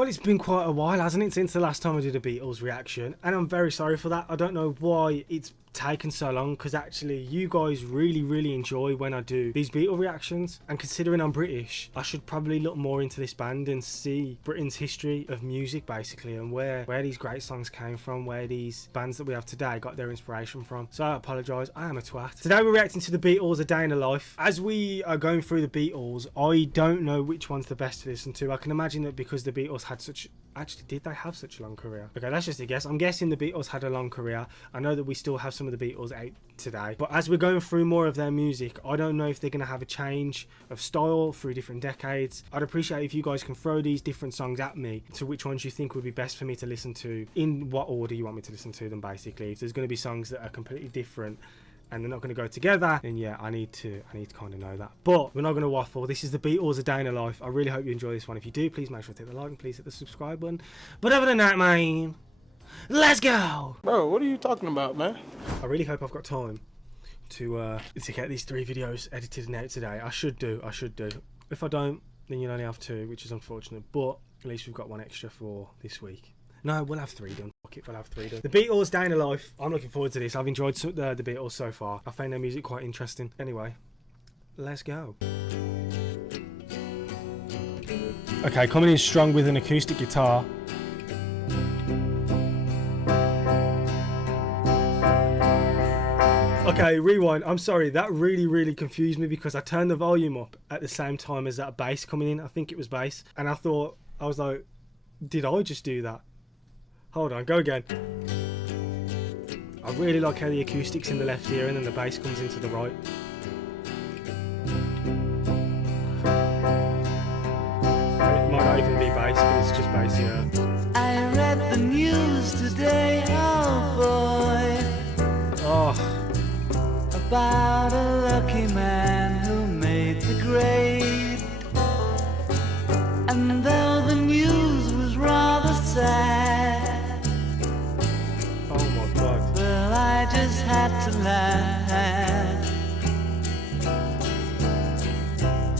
Well, it's been quite a while, hasn't it, since the last time I did a Beatles reaction, and I'm very sorry for that. I don't know why it's taken so long, because actually you guys really enjoy when I do these Beatle reactions, and considering I'm British, I should probably look more into this band and see Britain's history of music basically, and where these great songs came from, where these bands that we have today got their inspiration from. So I apologise, I am a twat. Today we're reacting to the Beatles A Day in the Life. As we are going through the Beatles, I don't know which one's the best to listen to. I can imagine that because the Beatles had such... Actually, did they have such a long career? Okay, that's just a guess. I'm guessing the Beatles had a long career. I know that we still have some of the Beatles out today, but as we're going through more of their music, I don't know if they're going to have a change of style through different decades. I'd appreciate if you guys can throw these different songs at me to which ones you think would be best for me to listen to, in what order you want me to listen to them basically. If there's going to be songs that are completely different and they're not going to go together, then yeah, I need to kind of know that. But we're not going to waffle. This is the Beatles A Day in the Life. I really hope you enjoy this one. If you do, please make sure to hit the like and please hit the subscribe button. But other than that, man, let's go. Bro, what are you talking about, man? I really hope I've got time to get these 3 videos edited and out today. I should do. If I don't, then you'll only have 2, which is unfortunate, but at least we've got 1 extra for this week. No, we'll have 3 done. Fuck it, we'll have 3 done. The Beatles Day in the Life. I'm looking forward to this. I've enjoyed the Beatles so far. I find their music quite interesting. Anyway, let's go. Okay, coming in strong with an acoustic guitar. Okay, rewind. I'm sorry, that really confused me because I turned the volume up at the same time as that bass coming in. I think it was bass. And I was like, did I just do that? Hold on, go again. I really like how the acoustic's in the left ear and then the bass comes into the right. It might not even be bass, but it's just bass, yeah. I read the news today, oh boy. Oh. About a lucky man who made the grade. And though the news was rather sad, Oh my god. well, I just had to laugh.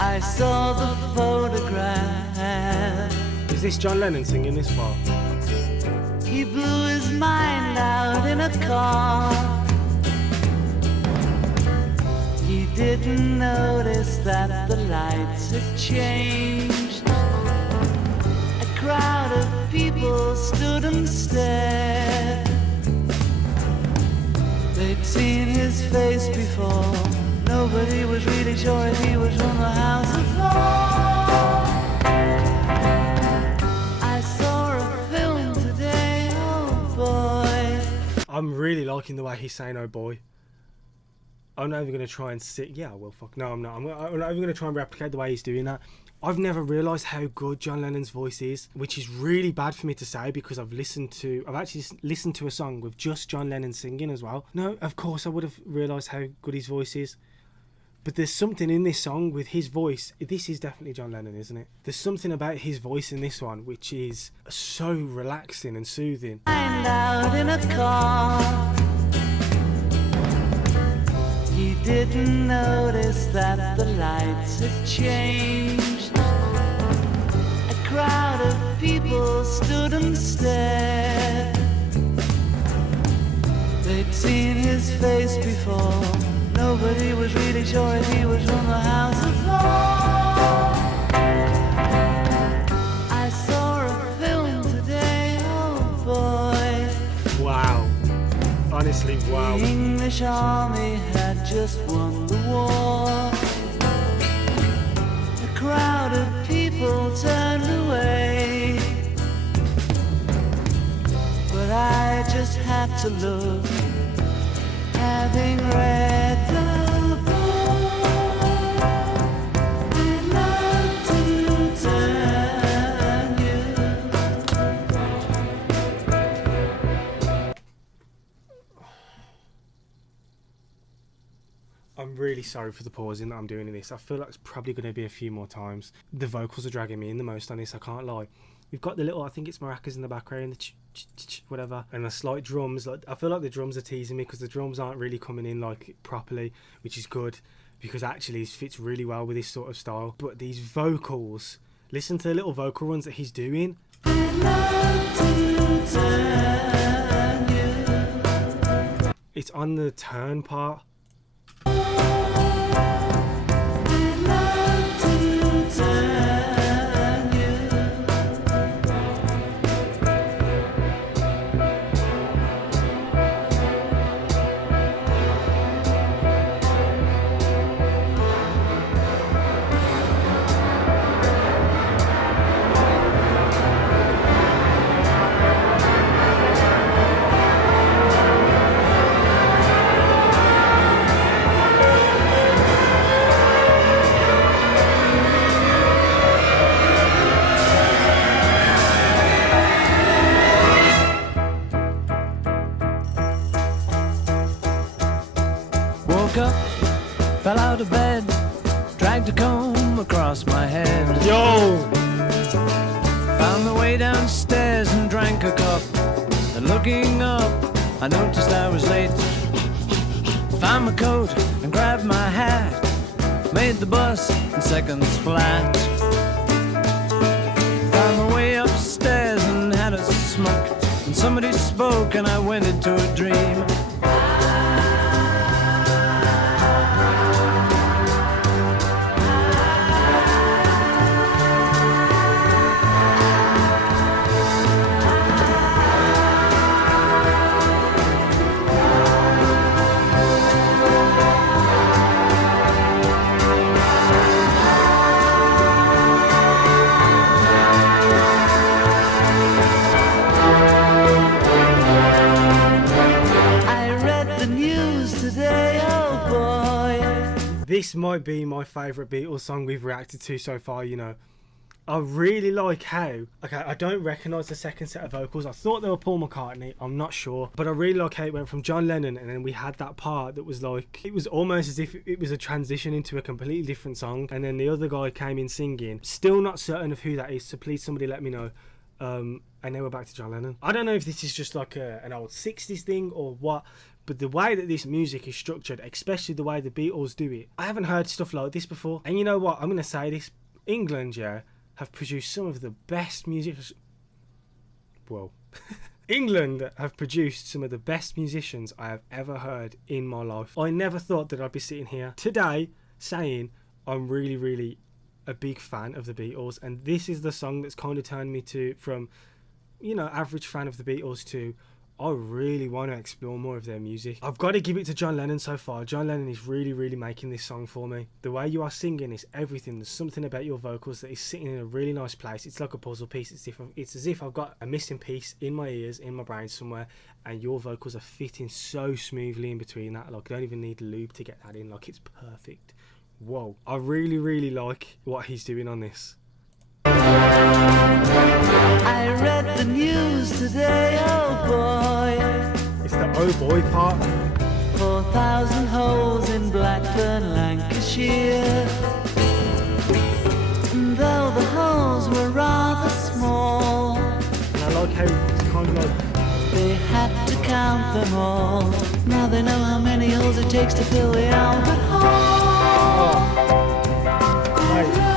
I saw the photograph. Is this John Lennon singing this part? He blew his mind out in a car. He didn't notice that the lights had changed. A crowd of people stood and stared. They'd seen his face before. Nobody was really sure if he was from the House of Lords. I saw a film today, oh boy. I'm really liking the way he's saying oh boy. I'm not even going to try and sit. Yeah, I will. Fuck. No, I'm not. I'm not even going to try and replicate the way he's doing that. I've never realised how good John Lennon's voice is, which is really bad for me to say because I've actually listened to a song with just John Lennon singing as well. No, of course I would have realised how good his voice is. But there's something in this song with his voice. This is definitely John Lennon, isn't it? There's something about his voice in this one which is so relaxing and soothing. Find out in a car. He didn't notice that the lights had changed. A crowd of people stood and stared. They'd seen his face before. Nobody was really sure if he was from the House of Lords. I saw a film today, oh boy. Wow. Honestly, wow. The English army had just won the war. A crowd of people turned away, but I just had to look, having read the book. I'd love to turn you. I'm really sorry for the pausing that I'm doing in this. I feel like it's probably going to be a few more times. The vocals are dragging me in the most on this, I can't lie. We've got the little, I think it's maracas in the background, the whatever, and the slight drums. Like, I feel like the drums are teasing me because the drums aren't really coming in like properly, which is good because actually it fits really well with this sort of style. But these vocals Listen to the little vocal runs that he's doing. I'd love to turn you. It's on the turn part. I'd love to turn you. Woke up, fell out of bed, dragged a comb across my head. Yo! Found my way downstairs and drank a cup. And looking up, I noticed I was late. Found my coat and grabbed my hat. Made the bus in seconds flat. Found my way upstairs and had a smoke. And somebody spoke and I went into a dream. This might be my favourite Beatles song we've reacted to so far, you know. I really like how, okay, I don't recognise the second set of vocals. I thought they were Paul McCartney, I'm not sure. But I really like how it went from John Lennon and then we had that part that was like, it was almost as if it was a transition into a completely different song. And then the other guy came in singing. Still not certain of who that is, so please somebody let me know. And then we're back to John Lennon. I don't know if this is just like an old 60s thing or what, but the way that this music is structured, especially the way the Beatles do it, I haven't heard stuff like this before. And you know what, I'm going to say this, England, yeah, have produced some of the best music. Whoa. England have produced some of the best musicians I have ever heard in my life. I never thought that I'd be sitting here today saying I'm really, really a big fan of the Beatles, and this is the song that's kind of turned me to, from, you know, average fan of the Beatles to I really want to explore more of their music. I've got to give it to John Lennon so far. John Lennon is really, really making this song for me. The way you are singing is everything. There's something about your vocals that is sitting in a really nice place. It's like a puzzle piece. It's as if I've got a missing piece in my ears, in my brain somewhere, and your vocals are fitting so smoothly in between that. Like, I don't even need lube to get that in. Like, it's perfect. Whoa. I really, really like what he's doing on this. I read the news today, oh boy. It's the oh boy part. 4,000 holes in Blackburn, Lancashire. And though the holes were rather small, And I like how it's kind of like, they had to count them all. Now they know how many holes it takes to fill the Albert Hall. wait.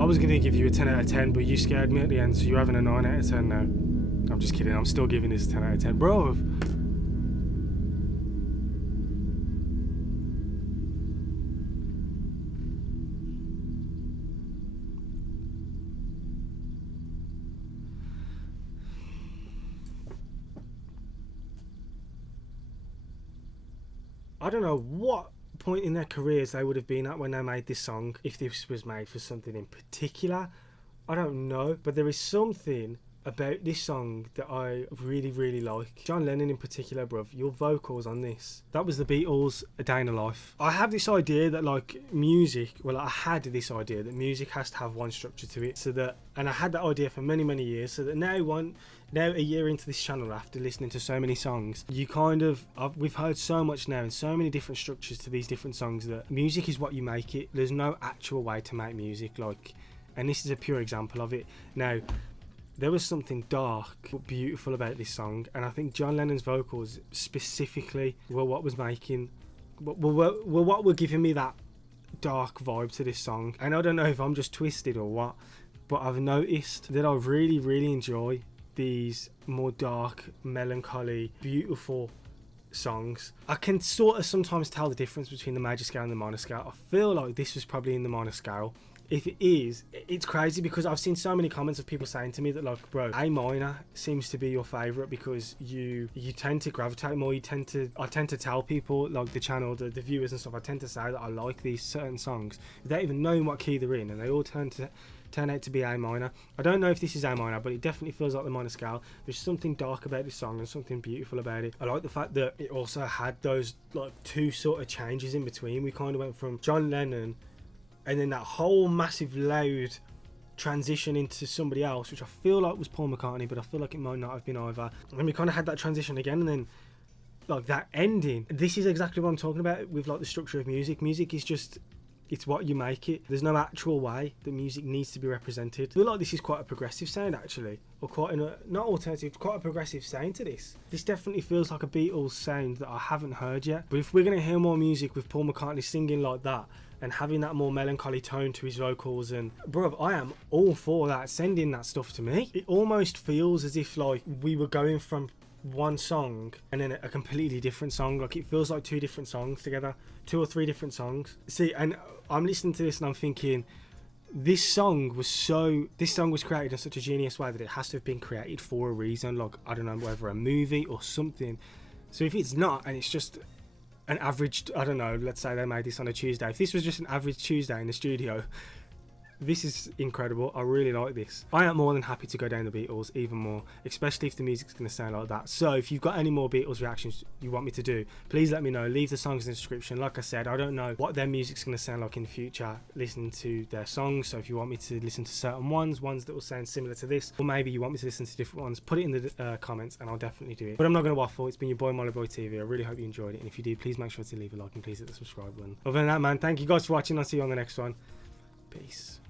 I was going to give you a 10 out of 10, but you scared me at the end, so you're having a 9 out of 10 now. I'm just kidding, I'm still giving this 10 out of 10. Bro! I don't know what point in their careers they would have been at when they made this song, if this was made for something in particular. I don't know, but there is something about this song that I really, really like. John Lennon in particular, bruv, your vocals on this. That was the Beatles, A Day in a Life. I have this idea that like music, well, I had this idea that music has to have one structure to it, so that, and I had that idea for many, many years, so that now a year into this channel, after listening to so many songs, you kind of, we've heard so much now and so many different structures to these different songs that music is what you make it. There's no actual way to make music, like, and this is a pure example of it. Now, there was something dark but beautiful about this song, and I think John Lennon's vocals specifically were what was making, were what were giving me that dark vibe to this song. And I don't know if I'm just twisted or what, but I've noticed that I really, really enjoy these more dark, melancholy, beautiful songs. I can sort of sometimes tell the difference between the major scale and the minor scale. I feel like this was probably in the minor scale. If it is, it's crazy because I've seen so many comments of people saying to me that, like, bro, A minor seems to be your favourite because you tend to gravitate more. I tend to tell people, like the channel, the viewers and stuff, I tend to say that I like these certain songs without even knowing what key they're in, and they all turn out to be A minor. I don't know if this is A minor, but it definitely feels like the minor scale. There's something dark about this song and something beautiful about it. I like the fact that it also had those like two sort of changes in between. We kind of went from John Lennon and then that whole massive loud transition into somebody else, which I feel like was Paul McCartney, but I feel like it might not have been either. And we kind of had that transition again, and then like that ending. This is exactly what I'm talking about with like the structure of music. Music is just, it's what you make it. There's no actual way that music needs to be represented. I feel like this is quite a progressive sound actually, or quite not alternative, quite a progressive sound to this. This definitely feels like a Beatles sound that I haven't heard yet. But if we're going to hear more music with Paul McCartney singing like that, and having that more melancholy tone to his vocals, and bruv, I am all for that. Sending that stuff to me. It almost feels as if like we were going from one song and then a completely different song. Like it feels like two different songs together, 2 or 3 different songs. See, and I'm listening to this and I'm thinking, this song was created in such a genius way that it has to have been created for a reason. Like, I don't know, whether a movie or something. So if it's not, and it's just an average, I don't know, let's say they made this on a Tuesday. If this was just an average Tuesday in the studio, this is incredible. I really like this. I am more than happy to go down the Beatles even more, especially if the music's going to sound like that. So if you've got any more Beatles reactions you want me to do, please let me know. Leave the songs in the description. Like I said, I don't know what their music's going to sound like in the future listening to their songs. So if you want me to listen to certain ones that will sound similar to this, or maybe you want me to listen to different ones, put it in the comments and I'll definitely do it. But I'm not going to waffle. It's been your boy Mollyboy TV. I really hope you enjoyed it, and if you do, please make sure to leave a like and please hit the subscribe button. Other than that, man, thank you guys for watching. I'll see you on the next one. Peace.